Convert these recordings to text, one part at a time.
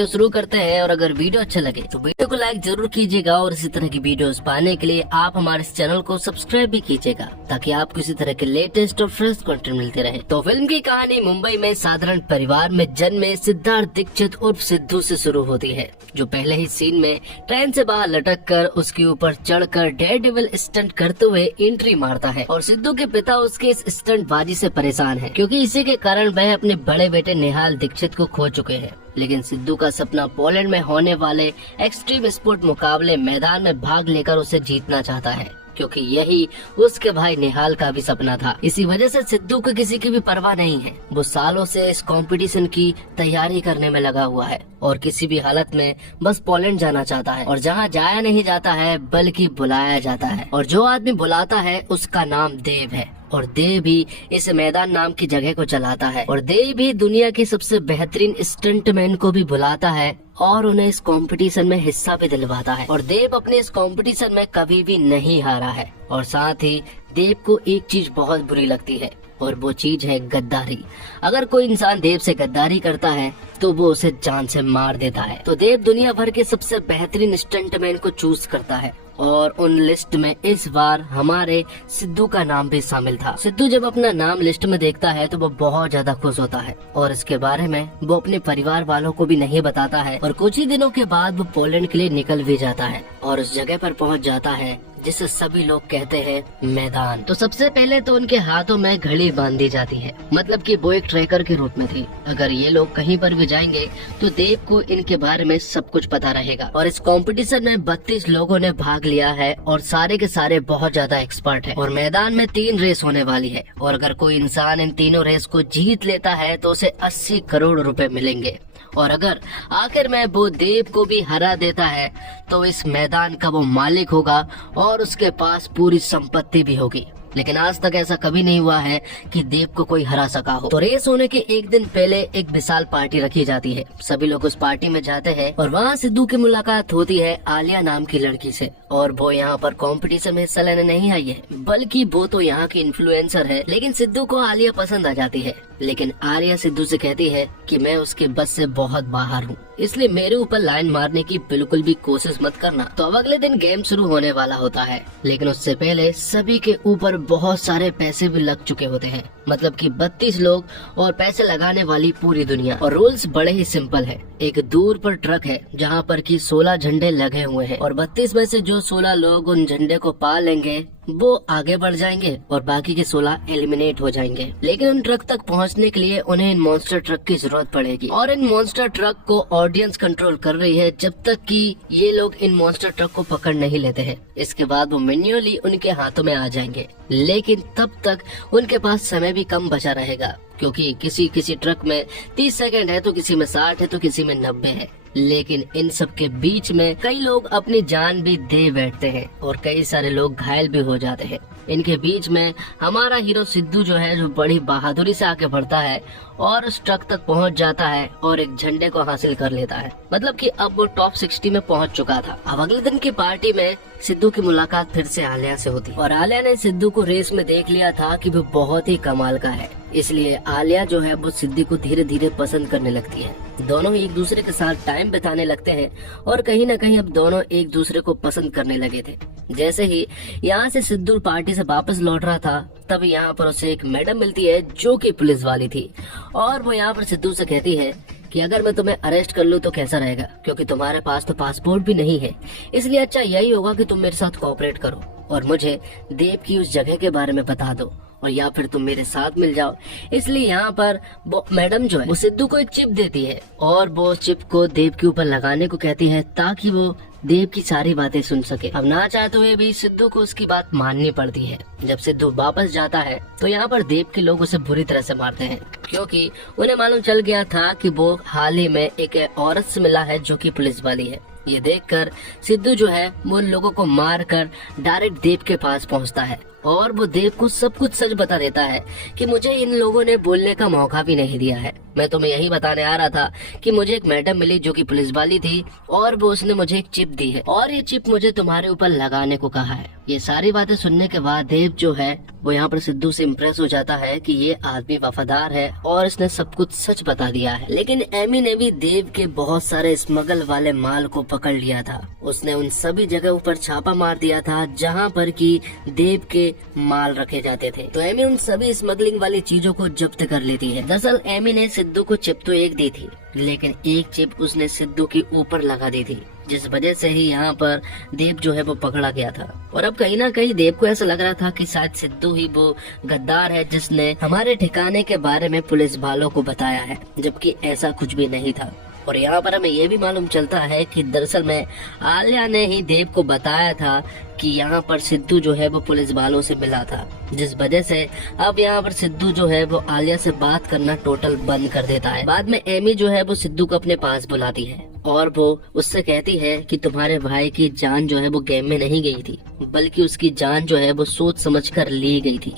तो शुरू करते हैं। और अगर वीडियो अच्छा लगे तो वीडियो को लाइक जरूर कीजिएगा और इसी तरह की वीडियोस पाने के लिए आप हमारे इस चैनल को सब्सक्राइब भी कीजिएगा, ताकि आपको इसी तरह के लेटेस्ट और फ्रेश कंटेंट मिलते रहे। तो फिल्म की कहानी मुंबई में साधारण परिवार में जन्मे सिद्धार्थ दीक्षित उर्फ सिद्धू से शुरू होती है, जो पहले ही सीन में ट्रेन से बाहर लटक कर उसके ऊपर चढ़कर डेयरडेविल स्टंट करते हुए एंट्री मारता है। और सिद्धू के पिता उसके इस स्टंटबाजी से परेशान है, क्योंकि इसी के कारण वह अपने बड़े बेटे निहाल दीक्षित को खो चुके हैं। लेकिन सिद्धू का सपना पोलैंड में होने वाले एक्सट्रीम स्पोर्ट मुकाबले मैदान में भाग लेकर उसे जीतना चाहता है, क्योंकि यही उसके भाई निहाल का भी सपना था। इसी वजह से सिद्धू को किसी की भी परवाह नहीं है। वो सालों से इस कंपटीशन की तैयारी करने में लगा हुआ है और किसी भी हालत में बस पोलैंड जाना चाहता है। और जहाँ जाया नहीं जाता है बल्कि बुलाया जाता है, और जो आदमी बुलाता है उसका नाम देव है। और देव भी इस मैदान नाम की जगह को चलाता है, और देव भी दुनिया के सबसे बेहतरीन स्टंटमैन को भी बुलाता है और उन्हें इस कंपटीशन में हिस्सा भी दिलवाता है। और देव अपने इस कंपटीशन में कभी भी नहीं हारा है। और साथ ही देव को एक चीज बहुत बुरी लगती है, और वो चीज है गद्दारी। अगर कोई इंसान देव से गद्दारी करता है तो वो उसे जान से मार देता है। तो देव दुनिया भर के सबसे बेहतरीन स्टंटमैन को चूज करता है, और उन लिस्ट में इस बार हमारे सिद्धू का नाम भी शामिल था। सिद्धू जब अपना नाम लिस्ट में देखता है तो वो बहुत ज्यादा खुश होता है, और इसके बारे में वो अपने परिवार वालों को भी नहीं बताता है। और कुछ ही दिनों के बाद वो पोलैंड के लिए निकल भी जाता है और उस जगह पर पहुंच जाता है जिसे सभी लोग कहते हैं मैदान। तो सबसे पहले तो उनके हाथों में घड़ी बांधी जाती है, मतलब कि वो एक ट्रैकर के रूप में थी। अगर ये लोग कहीं पर भी जाएंगे तो देव को इनके बारे में सब कुछ पता रहेगा। और इस कंपटीशन में 32 लोगों ने भाग लिया है, और सारे के सारे बहुत ज्यादा एक्सपर्ट है। और मैदान में 3 रेस होने वाली है, और अगर कोई इंसान इन तीनों रेस को जीत लेता है तो उसे 80 करोड़ रुपए मिलेंगे। और अगर आखिर में वो देव को भी हरा देता है तो इस मैदान का वो मालिक होगा और उसके पास पूरी संपत्ति भी होगी। लेकिन आज तक ऐसा कभी नहीं हुआ है कि देव को कोई हरा सका हो। तो रेस होने के एक दिन पहले एक विशाल पार्टी रखी जाती है। सभी लोग उस पार्टी में जाते हैं, और वहाँ सिद्धू की मुलाकात होती है आलिया नाम की लड़की से। और वो यहाँ पर कंपटीशन में हिस्सा लेने नहीं आई है, बल्कि वो तो यहाँ की इन्फ्लुएंसर है। लेकिन सिद्धू को आलिया पसंद आ जाती है, लेकिन आलिया सिद्धू से कहती है कि मैं उसके बस से बहुत बाहर हूँ, इसलिए मेरे ऊपर लाइन मारने की बिल्कुल भी कोशिश मत करना। तो अब अगले दिन गेम शुरू होने वाला होता है, लेकिन उससे पहले सभी के ऊपर बहुत सारे पैसे भी लग चुके होते हैं, मतलब कि 32 लोग और पैसे लगाने वाली पूरी दुनिया। और रूल्स बड़े ही सिंपल है। एक दूर पर ट्रक है जहाँ पर कि 16 झंडे लगे हुए हैं, और 32 में से जो 16 लोग उन झंडे को पा लेंगे वो आगे बढ़ जाएंगे और बाकी के 16 एलिमिनेट हो जाएंगे। लेकिन उन ट्रक तक पहुंचने के लिए उन्हें इन मॉन्स्टर ट्रक की जरूरत पड़ेगी, और इन मॉन्स्टर ट्रक को ऑडियंस कंट्रोल कर रही है जब तक कि ये लोग इन मॉन्स्टर ट्रक को पकड़ नहीं लेते हैं। इसके बाद वो मैन्युअली उनके हाथों में आ जाएंगे, लेकिन तब तक उनके पास समय भी कम बचा रहेगा, क्योंकि किसी किसी ट्रक में 30 सेकंड है, तो किसी में 60 है, तो किसी में 90 है। लेकिन इन सब के बीच में कई लोग अपनी जान भी दे बैठते हैं, और कई सारे लोग घायल भी हो जाते हैं। इनके बीच में हमारा हीरो सिद्धू जो है, जो बड़ी बहादुरी से आगे बढ़ता है और उस ट्रक तक पहुंच जाता है और एक झंडे को हासिल कर लेता है। मतलब कि अब वो टॉप 60 में पहुंच चुका था। अब अगले दिन की पार्टी में सिद्धू की मुलाकात फिर से आलिया से होती, और आलिया ने सिद्धू को रेस में देख लिया था कि वो बहुत ही कमाल का है, इसलिए आलिया जो है वो सिद्धू को धीरे धीरे पसंद करने लगती है। दोनों एक दूसरे के साथ टाइम बिताने लगते हैं, और कहीं न कहीं अब दोनों एक दूसरे को पसंद करने लगे थे। जैसे ही यहाँ से सिद्धू पार्टी से वापस लौट रहा था, तब यहाँ पर उसे एक मैडम मिलती है जो कि पुलिस वाली थी, और वो यहाँ पर सिद्धू से कहती है कि अगर मैं तुम्हें अरेस्ट कर लूं तो कैसा रहेगा, क्योंकि तुम्हारे पास तो पासपोर्ट भी नहीं है, इसलिए अच्छा यही होगा कि तुम मेरे साथ कोऑपरेट करो और मुझे देव की उस जगह के बारे में बता दो, और या फिर तुम मेरे साथ मिल जाओ। इसलिए यहाँ पर वो मैडम जो है वो सिद्धू को एक चिप देती है, और वो चिप को देव के ऊपर लगाने को कहती है, ताकि वो देव की सारी बातें सुन सके। अब ना चाहते हुए भी सिद्धू को उसकी बात माननी पड़ती है। जब सिद्धू वापस जाता है तो यहाँ पर देव के लोग उसे बुरी तरह से मारते हैं, क्योंकि उन्हें मालूम चल गया था कि वो हाल ही में एक औरत से मिला है जो कि पुलिस वाली है। ये देखकर सिद्धू जो है वो उन लोगों को मार कर डायरेक्ट देव के पास पहुंचता है, और वो देव को सब कुछ सच बता देता है कि मुझे इन लोगों ने बोलने का मौका भी नहीं दिया है। मैं तुम्हें यही बताने आ रहा था कि मुझे एक मैडम मिली जो कि पुलिस वाली थी और वो उसने मुझे एक चिप दी है और ये चिप मुझे तुम्हारे ऊपर लगाने को कहा है। ये सारी बातें सुनने के बाद देव जो है वो यहाँ पर सिद्धू से इम्प्रेस हो जाता है कि ये आदमी वफादार है और इसने सब कुछ सच बता दिया है। लेकिन एमी ने भी देव के बहुत सारे स्मगल वाले माल को पकड़ लिया था। उसने उन सभी जगहों पर छापा मार दिया था जहाँ पर कि देव के माल रखे जाते थे। तो एमी उन सभी स्मगलिंग वाली चीजों को जब्त कर लेती है। दरअसल एमी ने सिद्धू को चिप तो एक दी थी, लेकिन एक चिप उसने सिद्धू के ऊपर लगा दी थी, जिस वजह से ही यहाँ पर देव जो है वो पकड़ा गया था। और अब कहीं ना कहीं देव को ऐसा लग रहा था कि शायद सिद्धू ही वो गद्दार है जिसने हमारे ठिकाने के बारे में पुलिस वालों को बताया है, जबकि ऐसा कुछ भी नहीं था। और यहाँ पर हमें ये भी मालूम चलता है कि दरअसल में आलिया ने ही देव को बताया था कि यहाँ पर सिद्धू जो है वो पुलिस वालों से मिला था, जिस वजह से अब यहाँ पर सिद्धू जो है वो आलिया से बात करना टोटल बंद कर देता है। बाद में एमी जो है वो सिद्धू को अपने पास बुलाती है और वो उससे कहती है कि तुम्हारे भाई की जान जो है वो गेम में नहीं गई थी, बल्कि उसकी जान जो है वो सोच समझकर ली गई थी।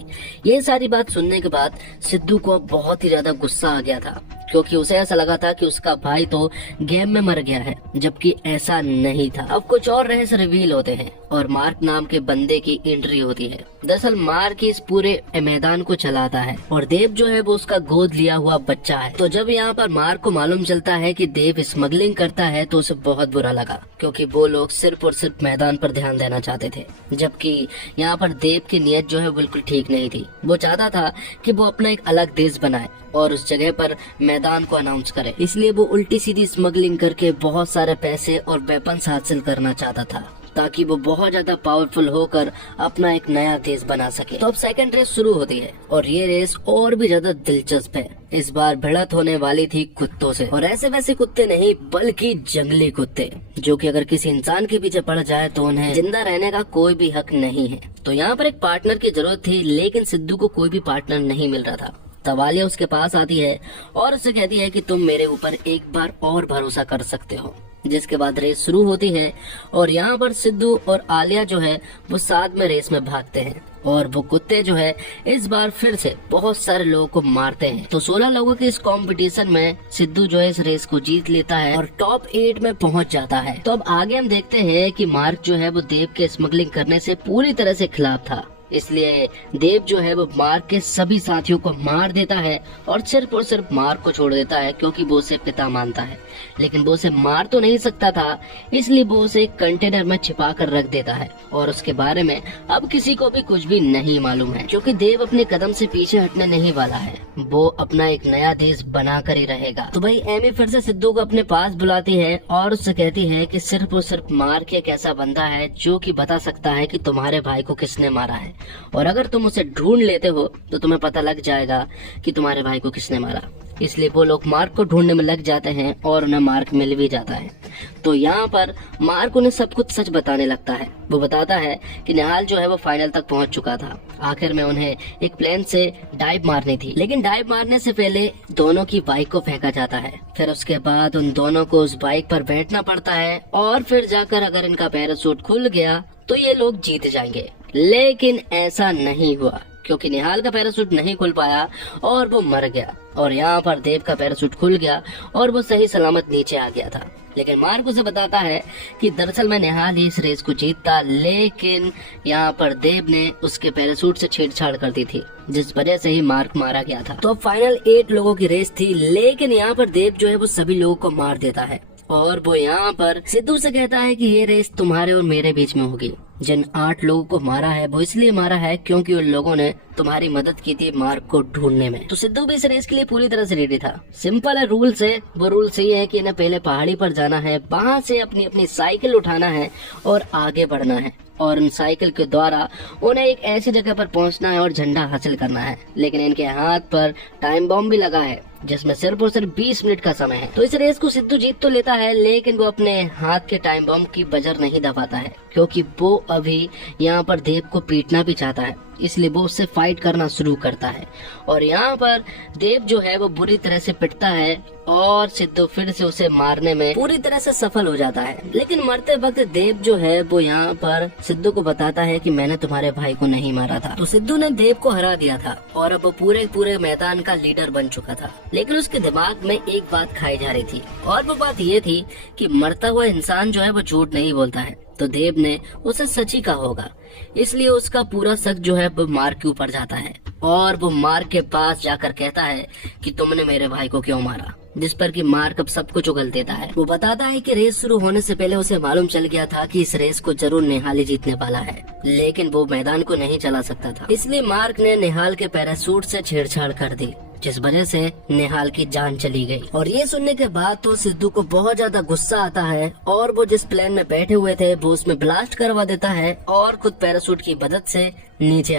ये सारी बात सुनने के बाद सिद्धू को बहुत ही ज्यादा गुस्सा आ गया था, क्योंकि उसे ऐसा लगा था कि उसका भाई तो गेम में मर गया है, जबकि ऐसा नहीं था। अब कुछ और रहस्य रिवील होते हैं और मार्क नाम के बंदे की एंट्री होती है। दरअसल मार्क इस पूरे मैदान को चलाता है और देव जो है वो उसका गोद लिया हुआ बच्चा है। तो जब यहाँ पर मार्क को मालूम चलता है कि देव स्मगलिंग करता है तो उसे बहुत बुरा लगा, क्योंकि वो लोग सिर्फ और सिर्फ मैदान पर ध्यान देना चाहते थे, जबकि यहाँ पर देव की नीयत जो है बिल्कुल ठीक नहीं थी। वो चाहता था कि वो अपना एक अलग देश बनाए और उस जगह पर मैदान को अनाउंस करे, इसलिए वो उल्टी सीधी स्मगलिंग करके बहुत सारे पैसे और वेपन्स हासिल करना चाहता था, ताकि वो बहुत ज्यादा पावरफुल होकर अपना एक नया देश बना सके। तो अब सेकंड रेस शुरू होती है और ये रेस और भी ज्यादा दिलचस्प है। इस बार भिड़त होने वाली थी कुत्तों से, और ऐसे वैसे कुत्ते नहीं बल्कि जंगली कुत्ते, जो कि अगर किसी इंसान के पीछे पड़ जाए तो उन्हें जिंदा रहने का कोई भी हक नहीं है। तो यहाँ पर एक पार्टनर की जरूरत थी, लेकिन सिद्धू को कोई भी पार्टनर नहीं मिल रहा था। तब आलिया उसके पास आती है और उससे कहती है कि तुम मेरे ऊपर एक बार और भरोसा कर सकते हो। जिसके बाद रेस शुरू होती है और यहाँ पर सिद्धू और आलिया जो है वो साथ में रेस में भागते हैं और वो कुत्ते जो है इस बार फिर से बहुत सारे लोगों को मारते हैं। तो 16 लोगों के इस कंपटीशन में सिद्धू जो है इस रेस को जीत लेता है और टॉप 8 में पहुंच जाता है। तो अब आगे हम देखते हैं कि मार्क जो है वो देव के स्मगलिंग करने से पूरी तरह से खिलाफ था, इसलिए देव जो है वो मार्क के सभी साथियों को मार देता है और सिर्फ मार्क को छोड़ देता है, क्योंकि वो उसे पिता मानता है। लेकिन वो उसे मार तो नहीं सकता था, इसलिए वो उसे एक कंटेनर में छिपा कर रख देता है और उसके बारे में अब किसी को भी कुछ भी नहीं मालूम है, क्योंकि देव अपने कदम से पीछे हटने नहीं वाला है। वो अपना एक नया देश बना कर ही रहेगा। तो भाई एमी फिर से सिद्धू को अपने पास बुलाती है और उससे कहती है कि सिर्फ और सिर्फ मार्क एक ऐसा बंदा है जो कि बता सकता है कि तुम्हारे भाई को किसने मारा है, और अगर तुम उसे ढूंढ लेते हो तो तुम्हें पता लग जाएगा कि तुम्हारे भाई को किसने मारा। इसलिए वो लोग मार्क को ढूंढने में लग जाते हैं और उन्हें मार्क मिल भी जाता है। तो यहाँ पर मार्क उन्हें सब कुछ सच बताने लगता है। वो बताता है कि निहाल जो है वो फाइनल तक पहुंच चुका था। आखिर में उन्हें एक प्लेन से डाइव मारनी थी, लेकिन डाइव मारने से पहले दोनों की बाइक को फेंका जाता है। फिर उसके बाद उन दोनों को उस बाइक पर बैठना पड़ता है और फिर जाकर अगर इनका पैराशूट खुल गया तो ये लोग जीत जाएंगे। लेकिन ऐसा नहीं हुआ, क्योंकि निहाल का पैराशूट नहीं खुल पाया और वो मर गया, और यहाँ पर देव का पैराशूट खुल गया और वो सही सलामत नीचे आ गया था। लेकिन मार्क उसे बताता है कि दरअसल में निहाल ही इस रेस को जीतता, लेकिन यहाँ पर देव ने उसके पैराशूट से छेड़छाड़ कर दी थी, जिस वजह से ही मार्क मारा गया था। तो फाइनल 8 लोगों की रेस थी, लेकिन यहाँ पर देव जो है वो सभी लोगों को मार देता है और वो यहाँ पर सिद्धू से कहता है कि ये रेस तुम्हारे और मेरे बीच में होगी। जिन 8 लोगों को मारा है वो इसलिए मारा है क्योंकि उन लोगों ने तुम्हारी मदद की थी मार्क को ढूंढने में। तो सिद्धू भी इस रेस के लिए पूरी तरह से रेडी था। सिंपल है रूल्स है, वो रूल्स ये है कि इन्हें पहले पहाड़ी पर जाना है, वहाँ से अपनी अपनी साइकिल उठाना है और आगे बढ़ना है, और उन साइकिल के द्वारा उन्हें एक ऐसी जगह पर पहुंचना है और झंडा हासिल करना है। लेकिन इनके हाथ पर टाइम बॉम्ब भी लगा है, जिसमें सिर्फ और सिर्फ 20 मिनट का समय है। तो इस रेस को सिद्धू जीत तो लेता है, लेकिन वो अपने हाथ के टाइम बॉम्ब की बजर नहीं दबाता है, क्योंकि वो अभी यहाँ पर देव को पीटना भी चाहता है, इसलिए वो उससे फाइट करना शुरू करता है। और यहाँ पर देव जो है वो बुरी तरह से पिटता है और सिद्धू फिर से उसे मारने में पूरी तरह से सफल हो जाता है। लेकिन मरते वक्त देव जो है वो यहाँ पर सिद्धू को बताता है कि मैंने तुम्हारे भाई को नहीं मारा था। तो सिद्धू ने देव को हरा दिया था और अब वो पूरे मैदान का लीडर बन चुका था। लेकिन उसके दिमाग में एक बात खाई जा रही थी और वो बात ये थी कि मरता हुआ इंसान जो है वो झूठ नहीं बोलता है। तो देव ने उसे सच ही कहा होगा, इसलिए उसका पूरा शक जो है वो मार्क के ऊपर जाता है और वो मार्क के पास जाकर कहता है कि तुमने मेरे भाई को क्यों मारा, जिस पर कि मार्क अब सब कुछ उगल देता है। वो बताता है कि रेस शुरू होने से पहले उसे मालूम चल गया था कि इस रेस को जरूर निहाल ही जीतने वाला है, लेकिन वो मैदान को नहीं चला सकता था। इसलिए मार्क ने निहाल के पैराशूट से छेड़छाड़ कर दी, जिस वजह से निहाल की जान चली गई। और ये सुनने के बाद तो सिद्धू को बहुत ज्यादा गुस्सा आता है और वो जिस प्लेन में बैठे हुए थे वो उसमें ब्लास्ट करवा देता है और खुद पैराशूट की मदद से नीचे